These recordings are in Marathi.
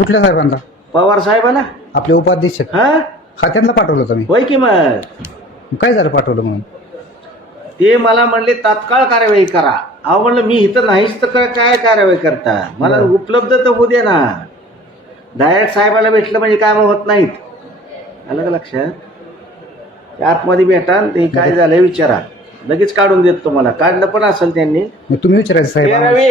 कुठल्या साहेबांना? पवार साहेबांना. आपले उपाध्यक्ष. हा खात्यांना पाठवलं तुम्ही? होय की मग काय झालं पाठवलं म्हणून? ते मला म्हणले तात्काळ कार्यवाही करा. अहो म्हणलं मी इथं नाहीच तर काय कार्यवाही करता, मला उपलब्ध तर होऊ दे ना. डायरेक्ट साहेबाला भेटलं म्हणजे काम होत नाहीत. आलं का लक्षात? ते आतमध्ये भेटा, ते काय झालंय विचारा, लगेच काढून देत तुम्हाला. काढलं पण असेल त्यांनी. मग तुम्ही विचारायचं साहेब. रवी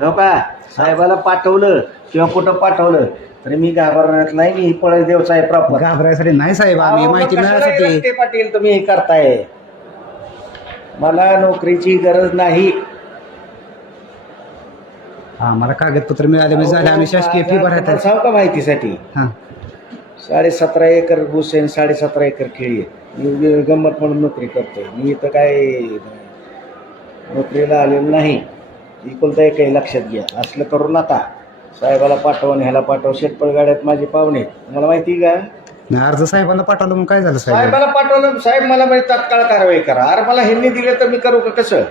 हो का, साहेबाला पाठवलं किंवा कुठं पाठवलं तरी मी घाबरणार नाही. मी पळस देव साहेब प्रॉपर. घाबरायसाठी नाही साहेब, आम्ही माहिती मिळण्यासाठी. ते पाटील तुम्ही हे करताय, मला नोकरीची गरज नाही. हा, मला कागदपत्र मिळाले म्हणजे झाले. आम्ही शासकीय फी भरायला सांग का माहितीसाठी. हा, 17.5 एकर ऊस आहे, 17.5 एकर केळी आहे. मी गंमत म्हणून नोकरी करतोय. मी इथं काय नोकरीला आलेलो नाही. एकुलता एक काही लक्षात घ्या. असलं करू नका. साहेबाला पाठवा, ह्याला पाठव. शेटपळ गाड्यात माझे पाहुणे, मला माहिती का. नाही, अर्ज साहेबांना पाठवलं मग काय झालं साहेब? साहेबाला पाठवलं, साहेब मला म्हणजे तात्काळ कारवाई करा. अरे मला ह्यांनी दिले तर मी करू का कसं?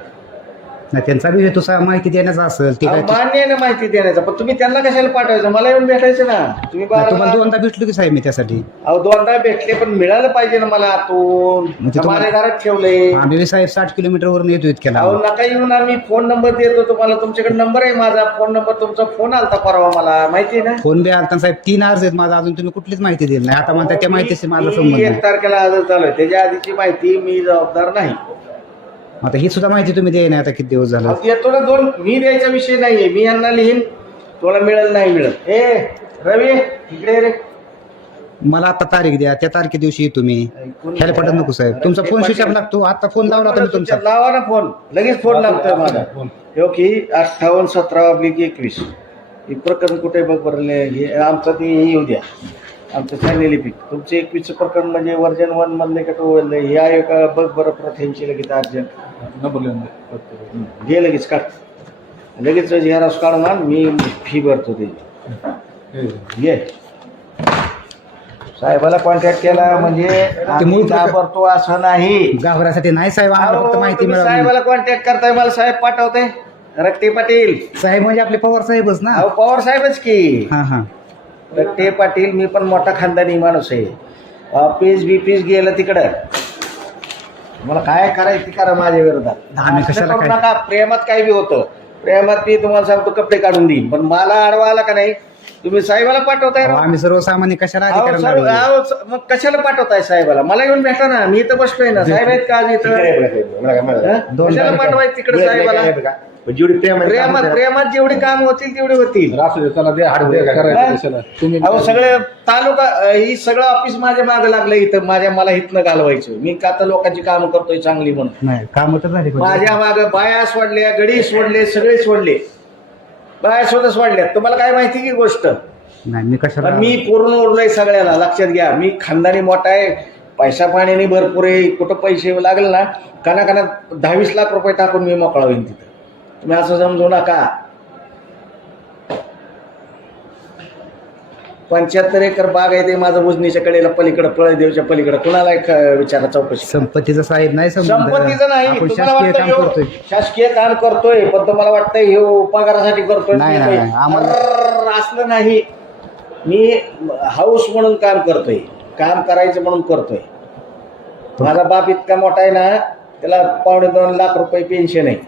नाही, त्यांचा बी हेतू माहिती देण्याचा असेल. ठीक आहे, मान्य आहे ना माहिती देण्याचा, पण तुम्ही त्यांना कशाला पाठवायचं? मला येऊन भेटायचं ना. तुम्ही तुम्हाला दोनदा भेटलो की साहेब मी त्यासाठी. अहो दोनदा भेटले, पण मिळालं पाहिजे ना मला आतून. म्हणजे माझ्या घरात ठेवले. आम्ही बी साहेब 60 किलोमीटर वरून येतो इतक्याला. अहो नका येऊन, आम्ही फोन नंबर देतो तुम्हाला. तुमच्याकडे नंबर आहे माझा, फोन नंबर. तुमचा फोन आलता परवा, मला माहिती आहे ना. फोन बी आलता साहेब. 3 अर्ज आहेत माझा, अजून तुम्ही कुठलीच माहिती दिली नाही. आता म्हणता त्या माहितीशी माझा संबंध मी नाही. 1 तारखेला आजच झालोय, त्याच्या आधीची माहिती मी जबाबदार नाही. आता ही सुद्धा माहिती तुम्ही द्याय नाही आता किती दिवस झालं. येतो ना 2. मी द्यायचा विषय नाहीये. मी यांना लिहीन, तुला मिळेल नाही मिळेल. ए रवी इकडे रे. मला आता तारीख द्या, त्या तारखे दिवशी येतो मी. ह्याला पटत नको साहेब. तुमचा फोन स्विच ऑफ लागतो. आता फोन लावला तुम्ही तुमचा. लावा ना फोन, लगेच फोन लागतोय माझा. की 58-17/21 हे प्रकरण कुठे बघ बरं. हे आमचं ते येऊ द्या, आमचं चाललेली पीक. तुमचं 21 प्रकरण म्हणजे वर्जन 1 मधले का 2 मधले हे आहे का बघ बरं. प्रथेंची लगेच अर्जंट घे, लगेच काढ. लगेच झेरॉक्स काढून आण, मी फी भरतो ते. घे. साहेबाला कॉन्टॅक्ट केला म्हणजे घाबरतो असं नाही. घाबरासाठी नाही साहेब, आम्हाला फक्त माहिती मिळाली. साहेबाला कॉन्टॅक्ट करताय, मला साहेब पाठवते. रक्ते पाटील साहेब म्हणजे आपले पवार साहेबच ना. अहो पवार साहेबच की. हा हा, रक्ते पाटील. मी पण मोठा खानदानी माणूस आहे. ऑफिस बिफिस गेलं तिकडं, मला काय करायचं ते करा माझ्या विरोधात. आम्ही कशाला करू काय? नका. प्रेमात काय बी होतं. प्रेमात मी तुम्हाला सांगतो कपडे काढून देईन, पण मला आडवा आला का नाही. तुम्ही साहेबाला पाठवताय राव. आम्ही सर्वसामान्य कशाला अहो, अधिकार सर, अहो, मग कशाला पाठवताय साहेबाला? मला येऊन भेटा ना, मी इथं बसलोय ना. साहेब आहेत का आज इथं? कशाला पाठवायचं तिकडे साहेबाला? प्रेमात जेवढी काम होतील तेवढी होतील. अहो सगळे तालुका, ही सगळं ऑफिस माझ्या मागे लागलं इथं. मला इथनं घालवायचं. मी का तर लोकांची कामं करतोय चांगली म्हणून. नाही, काम तर झाली. माझ्या मागे बाया सोडल्या, गडी सोडले, सगळे सोडले. बाया सुद्धा सोडल्या. तुम्हाला काय माहिती की गोष्ट? नाही, मी कशाला. पण मी पूर्ण ओढलोय सगळ्याला. लक्षात घ्या, मी खानदानी मोठा आहे. पैसा पाण्याने भरपूर आहे. कुठं पैसे लागले ना, काना 10-20 लाख रुपये टाकून मी मोकळा होईन तिथं. तुम्ही असं समजू नका. 75 एकर बाग आहे ते माझं. उजनीच्या कडेला पलीकडे, पळदेवच्या पलीकडे. कुणाला विचारा चौकशी. संपत्तीचा साहेब नाही, संपत्तीचं नाही. आपण तुम्हाला शासकीय वाटतं काम करतोय. शासकीय काम करतोय, पण तुम्हाला वाटतं हे पगारासाठी करतोय. नाही, नाही, असलं नाही. मी हाऊस म्हणून काम करतोय, काम करायचं म्हणून करतोय. माझा बाप इतका मोठा आहे ना, त्याला 2.25 लाख रुपये पेन्शन आहे.